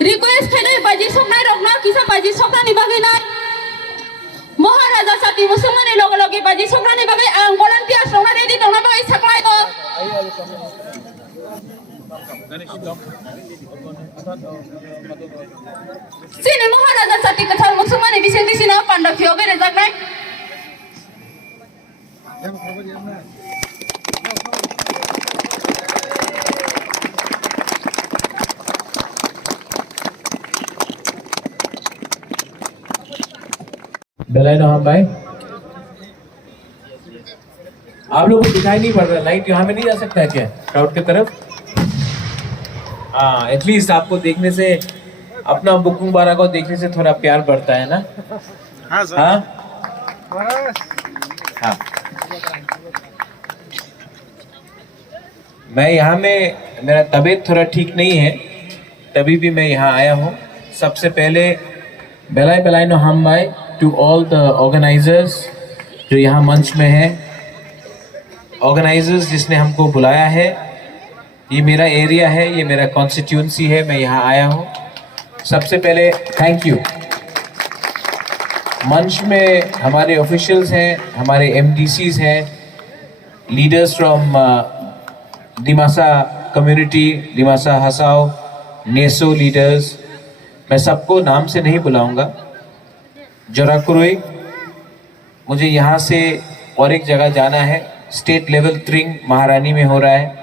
Request खेले बाजी सकनाय रखना किसा बाजी सकनानि बागै नाय महाराजा साथि मुसलमाननि लगे लगे बाजी सकनानि बागै आं भलान्टियार्स रंना रेडि दंना बागै साकलाय दो सिनि महाराजा साथि कथाल मुसलमाननि बिसिं बिसिना पान्डा फियाव गेले जागनाय बेलाइन हम भाई आप लोगों को दिखाई नहीं पड़ रहा लाइट यहाँ में नहीं जा सकता है क्या क्राउड की तरफ हाँ एटलीस्ट आपको देखने से अपना बुकुंग बारा को देखने से थोड़ा प्यार बढ़ता है ना हाँ सर हाँ मैं यहाँ में मेरा तबीयत थोड़ा ठीक नहीं है तभी भी मैं यहाँ आया हूँ सबसे पहले बेलाई बेलाइनो हम भाई टू ऑल द ऑर्गेनाइजर्स जो यहाँ मंच में हैं ऑर्गेनाइजर्स जिसने हमको बुलाया है ये मेरा एरिया है ये मेरा कॉन्स्टिट्यूंसी है मैं यहाँ आया हूँ सबसे पहले थैंक यू मंच में हमारे ऑफिशियल्स हैं हमारे एमडीसीज हैं leaders from Dimasa community Dimasa Hasao NESO leaders मैं सबको नाम से नहीं बुलाऊंगा जोराकुरुई मुझे यहाँ से और एक जगह जाना है स्टेट लेवल त्रिंग महारानी में हो रहा है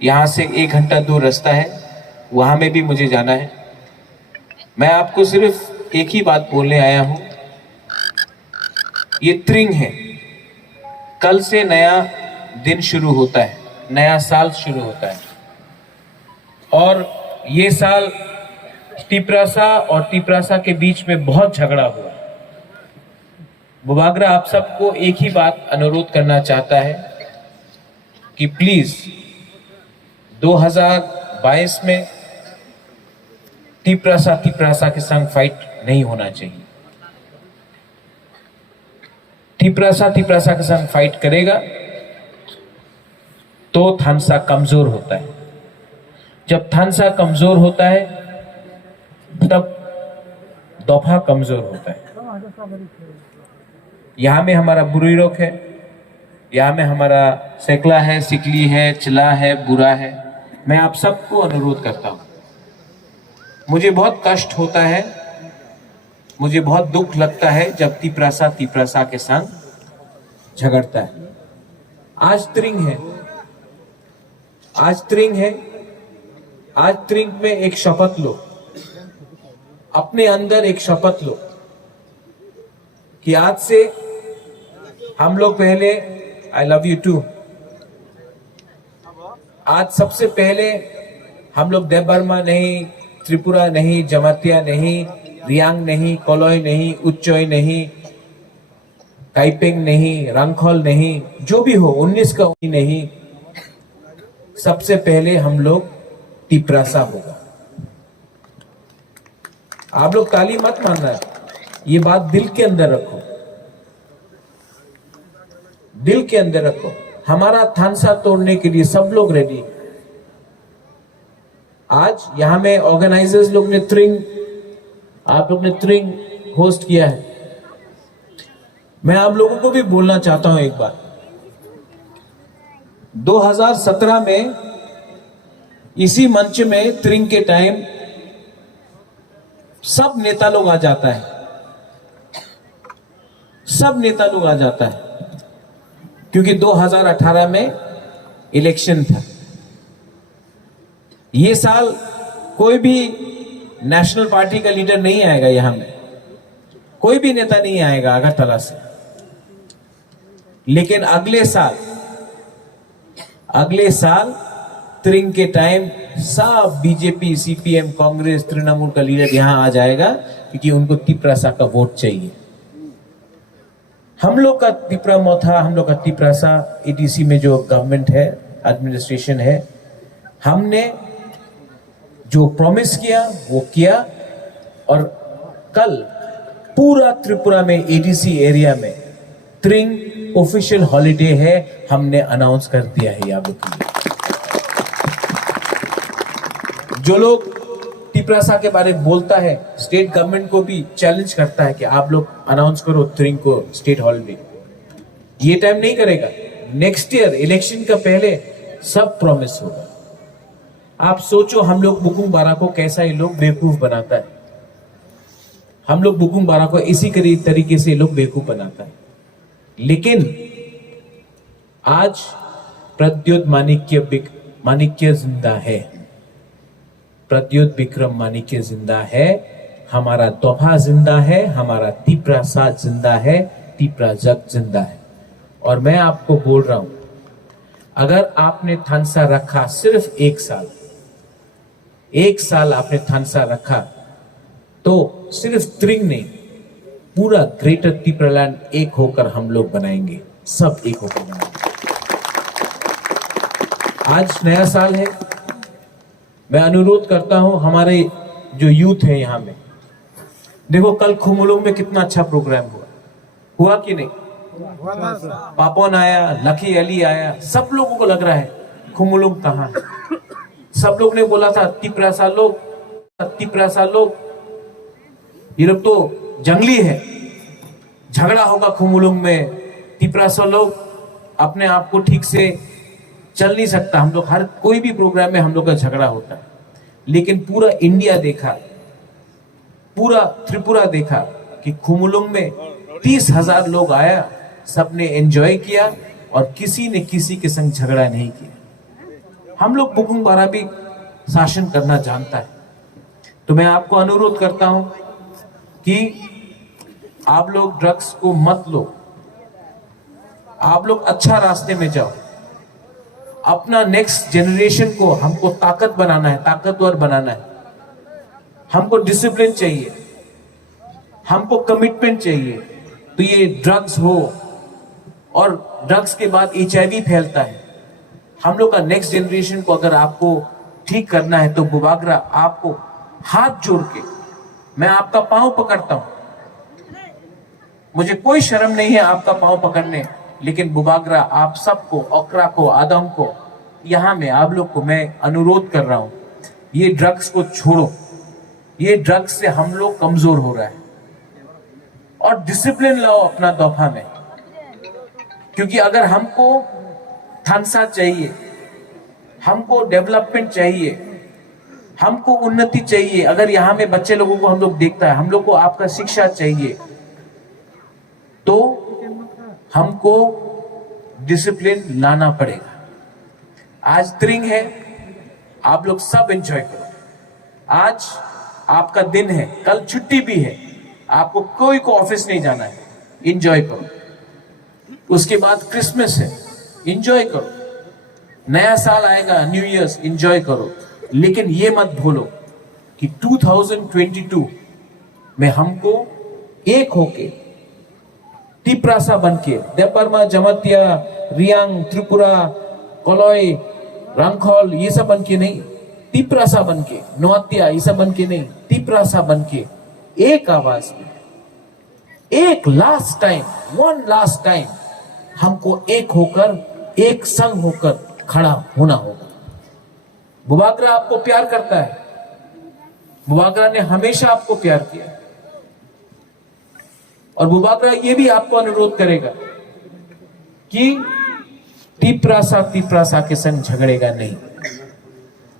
यहाँ से 1 घंटा दूर रास्ता है वहाँ में भी मुझे जाना है मैं आपको सिर्फ एक ही बात बोलने आया हूँ ये त्रिंग है कल से नया दिन शुरू होता है नया साल शुरू होता है और ये साल तिपरासा और तिपरासा के बीच में बहुत झगड़ा हुआ बुबागरा आप सबको एक ही बात अनुरोध करना चाहता है कि प्लीज 2022 में तिपरासा के संग फाइट नहीं होना चाहिए तिपरासा के संग फाइट करेगा तो थानसा कमजोर होता है जब थानसा कमजोर होता है तब दफा कमजोर होता है यहाँ में हमारा बुरीरोक है यहाँ में हमारा सेकला है सिकली है चिला है बुरा है मैं आप सबको अनुरोध करता हूँ मुझे बहुत कष्ट होता है मुझे बहुत दुख लगता है जब तिपरासा के संग झगड़ता है आज त्रिंग है आज त्रिंग में एक शपथ लो अपने अंदर एक शपथ लो कि आज से हम लोग पहले आई लव यू टू आज सबसे पहले हम लोग देवबर्मा नहीं त्रिपुरा नहीं जमातिया नहीं रियांग नहीं कोलोई नहीं उच्चोई नहीं काइपेंग नहीं रंगखोल नहीं जो भी हो 19 का नहीं सबसे पहले हम लोग तिपरासा होगा आप लोग ताली मत मानना ये बात दिल के अंदर रखो दिल के अंदर रखो हमारा थानसा तोड़ने के लिए सब लोग रेडी आज यहां में ऑर्गेनाइजर्स लोग ने आप लोग ने त्रिंग होस्ट किया है मैं आप लोगों को भी बोलना चाहता हूं एक बार 2017 में इसी मंच में त्रिंग के टाइम सब नेता लोग आ जाता है सब नेता लोग आ जाता है क्योंकि 2018 में इलेक्शन था ये साल कोई भी नेशनल पार्टी का लीडर नहीं आएगा यहां में कोई भी नेता नहीं आएगा अगरतला से लेकिन अगले साल त्रिंग के टाइम सब बीजेपी सीपीएम कांग्रेस तृणमूल का लीडर यहां आ जाएगा क्योंकि उनको तिपरासा का वोट चाहिए हम लोग का तिपरा मोथा हम लोग का तिपरासा एडीसी में जो गवर्नमेंट है एडमिनिस्ट्रेशन है हमने जो प्रॉमिस किया वो किया और कल पूरा त्रिपुरा में एडीसी एरिया में त्रिंग ऑफिशियल हॉलिडे है हमने अनाउंस कर दिया है आप लोग के लिए जो लोग तिप्रासा के बारे में बोलता है, स्टेट गवर्नमेंट को भी चैलेंज करता है कि आप लोग अनाउंस करो थ्रिंग को स्टेट हॉल में। ये टाइम नहीं करेगा, नेक्स्ट ईयर इलेक्शन का पहले सब प्रॉमिस होगा। आप सोचो हम लोग बुकुंग बारा को कैसा ये लोग बेवकूफ बनाता है, हम लोग बुकुंग बारा को इसी तरीके से लोग बेवकूफ बनाता है। लेकिन आज प्रद्योत माणिक्य जिंदा है, प्रद्योत विक्रम माणिक्य जिंदा है, हमारा दोभा जिंदा है, हमारा तिप्रासा जिंदा है, तिप्राजक जिंदा है। और मैं आपको बोल रहा हूं, अगर आपने थानसा रखा सिर्फ एक साल आपने थानसा रखा, तो सिर्फ त्रिंग नहीं, पूरा ग्रेटर तिप्रालैंड एक होकर हम लोग बनाएंगे, सब एक होकर बनाएंगे। आज नया साल है, मैं अनुरोध करता हूं हमारे जो यूथ है यहां में, देखो कल खुमुलुंग में कितना अच्छा प्रोग्राम हुआ कि नहीं? पापोन आया, लकी अली आया, सब लोगों को लग रहा है खुमुलुंग कहां है। सब लोग ने बोला था तिप्रासा लोग ये लोग तो जंगली है, झगड़ा होगा खुमुलुंग में, तिप्रासा लोग अपने आप को ठीक से चल नहीं सकता। हम लोग हर कोई भी प्रोग्राम में हम लोग का झगड़ा होता है, लेकिन पूरा इंडिया देखा, पूरा त्रिपुरा देखा कि खुमुलुंग में 30,000 लोग आया, सबने एंजॉय किया और किसी ने किसी के संग झगड़ा नहीं किया। हम लोग बुकुंग बारा भी शासन करना जानता है। तो मैं आपको अनुरोध करता हूं कि आप लोग ड्रग्स को मत लो, आप लोग अच्छा रास्ते में जाओ। अपना नेक्स्ट जनरेशन को हमको ताकतवर बनाना है। हमको डिसिप्लिन चाहिए, हमको कमिटमेंट चाहिए। तो ये ड्रग्स हो, और ड्रग्स के बाद HIV फैलता है। हम लोग का नेक्स्ट जनरेशन को अगर आपको ठीक करना है, तो बुबागरा आपको हाथ जोड़ के मैं आपका पांव पकड़ता हूं। मुझे कोई शर्म नहीं है आपका पांव पकड़ने, लेकिन बुबागरा आप सबको, ओकरा को, आदम को, यहां में आप लोग को मैं अनुरोध कर रहा हूं, ये ड्रग्स को छोड़ो। ये ड्रग्स से हम लोग कमजोर हो रहा है, और डिसिप्लिन लाओ अपना दोफा में। क्योंकि अगर हमको थानसा चाहिए, हमको डेवलपमेंट चाहिए, हमको उन्नति चाहिए, अगर यहां में बच्चे लोगों को हम लोग देखता है, हम लोग को आपका शिक्षा चाहिए, तो हमको डिसिप्लिन लाना पड़ेगा। आज त्रिंग है, आप लोग सब एंजॉय करो। आज आपका दिन है, कल छुट्टी भी है, आपको कोई को ऑफिस नहीं जाना है, एंजॉय करो। उसके बाद क्रिसमस है, एंजॉय करो। नया साल आएगा, न्यू ईयर्स, एंजॉय करो। लेकिन ये मत भूलो कि 2022 में हमको एक होके तिप्रासा बनके, देपरमा, जमतिया, रियांग, त्रिपुरा, कोलोई, रंगखोल, ये सब बनके नहीं, तिप्रासा बनके, नोतिया, ये सब बनके नहीं, तिप्रासा बनके एक आवाज में, एक last time, one last time हमको एक होकर, एक संग होकर खड़ा होना होगा। बुबागरा आपको प्यार करता है, बुबागरा ने हमेशा आपको प्यार किया, और बुबागरा ये भी आपको अनुरोध करेगा कि तिप्रासा के संग झगड़ेगा नहीं।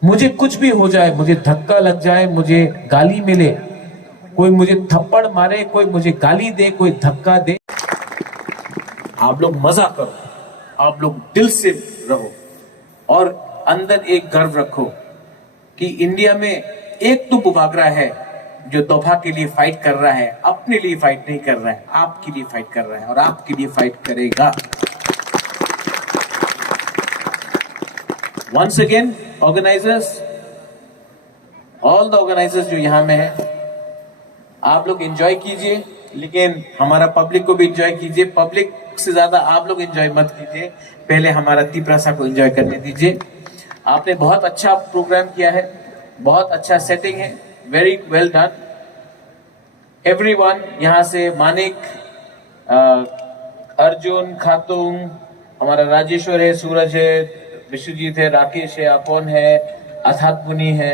मुझे कुछ भी हो जाए, मुझे धक्का लग जाए, मुझे गाली मिले, कोई मुझे थप्पड़ मारे, कोई मुझे गाली दे, कोई धक्का दे, आप लोग मजा करो, आप लोग दिल से रहो, और अंदर एक गर्व रखो कि इंडिया में एक तो बुबागरा है जो दोभा के लिए फाइट कर रहा है, अपने लिए फाइट नहीं कर रहा है, आपके लिए फाइट कर रहा है, और आपके लिए फाइट करेगा। Once again organisers, all the organisers जो यहां में है, आप लोग एंजॉय कीजिए, लेकिन हमारा पब्लिक को भी एंजॉय कीजिए। पब्लिक से ज्यादा आप लोग एंजॉय मत कीजिए, पहले हमारा तिप्रासा को एंजॉय करने दीजिए। आपने बहुत अच्छा प्रोग्राम किया है, बहुत अच्छा सेटिंग है, वेरी वेल डन एवरीवन। यहाँ से मानिक, अर्जुन, खातून, हमारा राजेश्वर है, सूरज है, विश्वजीत है, राकेश है, अपोन है, अथात मुनि है,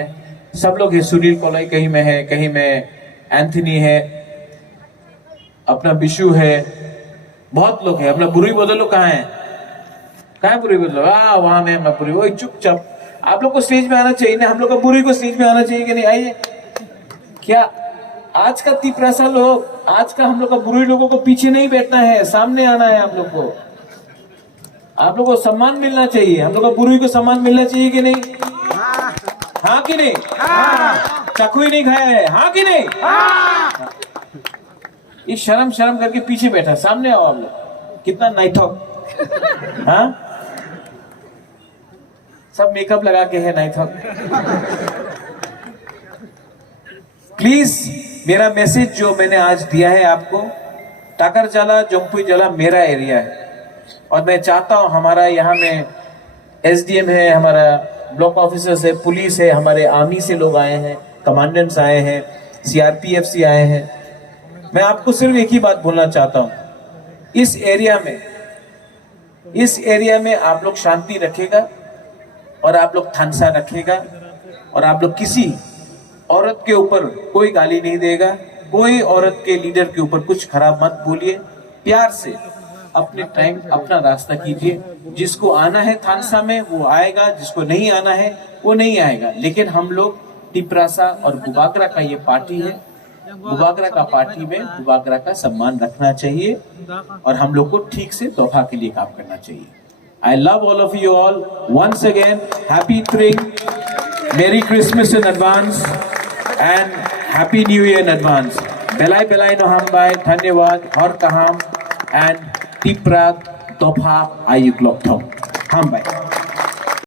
सब लोग है, सुनील कोलाई कहीं में है, कहीं में एंथनी है, अपना बिशु है, बहुत लोग हैं। अपना बुरी बदलो कहाँ है? कहाँ बुरी बदलो? वहां में मैं बुरी, वही चुपचाप। आप लोग को स्टेज में आना चाहिए ना, हम लोग को बुरी को स्टेज में आना चाहिए कि नहीं? आइए। क्या आज का 30 लोग, आज का हम लोग का बुरी लोगों को पीछे नहीं बैठना है, सामने आना है। आप लोग को, आप लोग को सम्मान मिलना चाहिए, हम लोग को बुरी को सम्मान मिलना चाहिए कि नहीं? हाँ कि नहीं? चाकू ही नहीं खाया है, हाँ कि नहीं? ये शर्म शर्म करके पीछे बैठा, सामने आओ आप लोग। कितना नाइथॉक, हाँ? सब मेकअप लगा के है नाइथॉक। प्लीज मेरा मैसेज जो मैंने आज दिया है आपको, टाकरजाला जम्पुईजाला मेरा एरिया है और मैं चाहता हूं हमारा यहाँ में एसडीएम है, हमारा ब्लॉक ऑफिसर्स है, पुलिस है, हमारे आर्मी से लोग आए हैं, कमांडेंट्स आए हैं, सीआरपीएफ से आए हैं। मैं आपको सिर्फ एक ही बात बोलना चाहता हूं, इस एरिया में आप लोग शांति रखेगा और आप लोग थानसा रखेगा और आप लोग किसी औरत के ऊपर कोई गाली नहीं देगा, कोई औरत के लीडर के ऊपर कुछ खराब मत बोलिए। प्यार से अपने टाइम अपना रास्ता कीजिए। जिसको आना है थानसा में वो आएगा, जिसको नहीं आना है वो नहीं आएगा। लेकिन हम लोग टिपरासा और बुबागरा का ये पार्टी है, बुबागरा का पार्टी में बुबागरा का सम्मान रखना चाहिए और हम लोग को ठीक से दोहा के लिए काम करना चाहिए। I love all of you all. Once again, happy Tring, Merry Christmas in advance and Happy New Year in advance. Belai belai no hambai, dhanyawad, hor kaham and tiprat topha ayuk lokthom. Hambai.